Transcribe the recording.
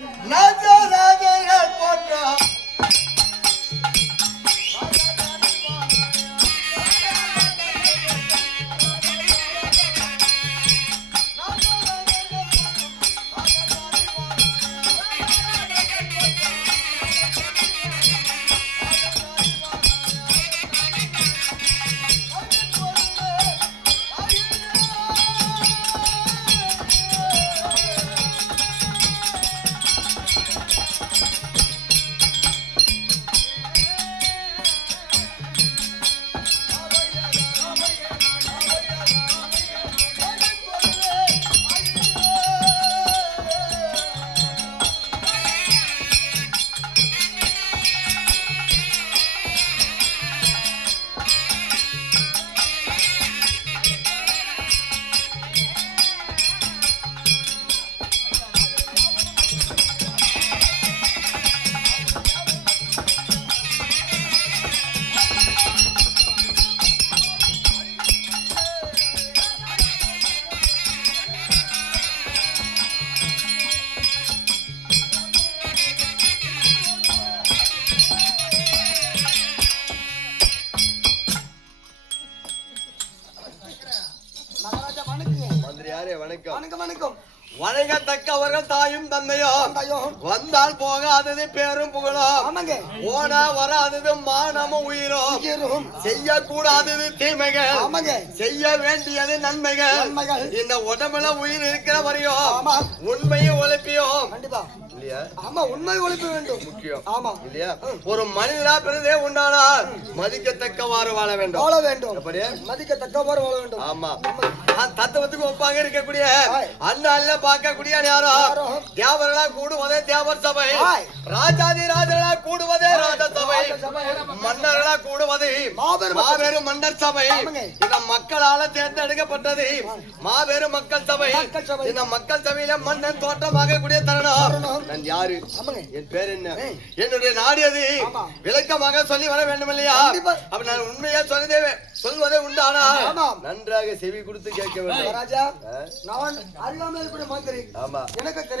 ராஜராஜர்கள் போற்றா வணங்கத்தக்கவர்கள் தாயும் தந்தையும் வந்தால் போகாதது பேரும் புகழும் ஓனா வராதது மானமும் உயிரும் செய்யக்கூடாதது தீமைகள் செய்ய வேண்டியது நன்மைகள் இந்த உடம்புல உயிர் இருக்கிற வரையும் உண்மையும் உழைப்பியும் உண்மை ஒழிப்பு வேண்டும் முக்கியம். ஆமா இல்லையா? ஒரு மனிதரா பிறந்தே உண்டானால் மதிக்கத்தக்கவாறு வாழ வேண்டும் மதிக்கத்தக்கவாறு வாழ வேண்டும். ஆமா தத்துவத்துக்கு ஒப்பாக இருக்கக்கூடிய அண்ணால பார்க்கக்கூடிய யாரும் தேவர்களா கூடுவதே தேவர் சபை, ராஜாதி ராஜர்களா கூடுவதே ராஜ சபை, மன்னர்களா கூடுவது மாபெரும் மன்னர் சபை. இந்த மக்களால தேர்ந்தெடுக்கப்பட்டது மாபெரும் மக்கள் சபை. இந்த மக்கள் சபையில மன்னன் தோற்றமாக கூடிய தருணம் நான் யாரு, என் பேர் என்ன, என்னுடைய நாடு அது விளக்கமாக சொல்லி வர வேண்டும் இல்லையா? அப்ப நான் உண்மையா சொல்வதே உண்டானா நன்றாக செவி கொடுத்து கேட்க வேண்டும். ராஜா நான் அறியாமல் மந்திரி எனக்கு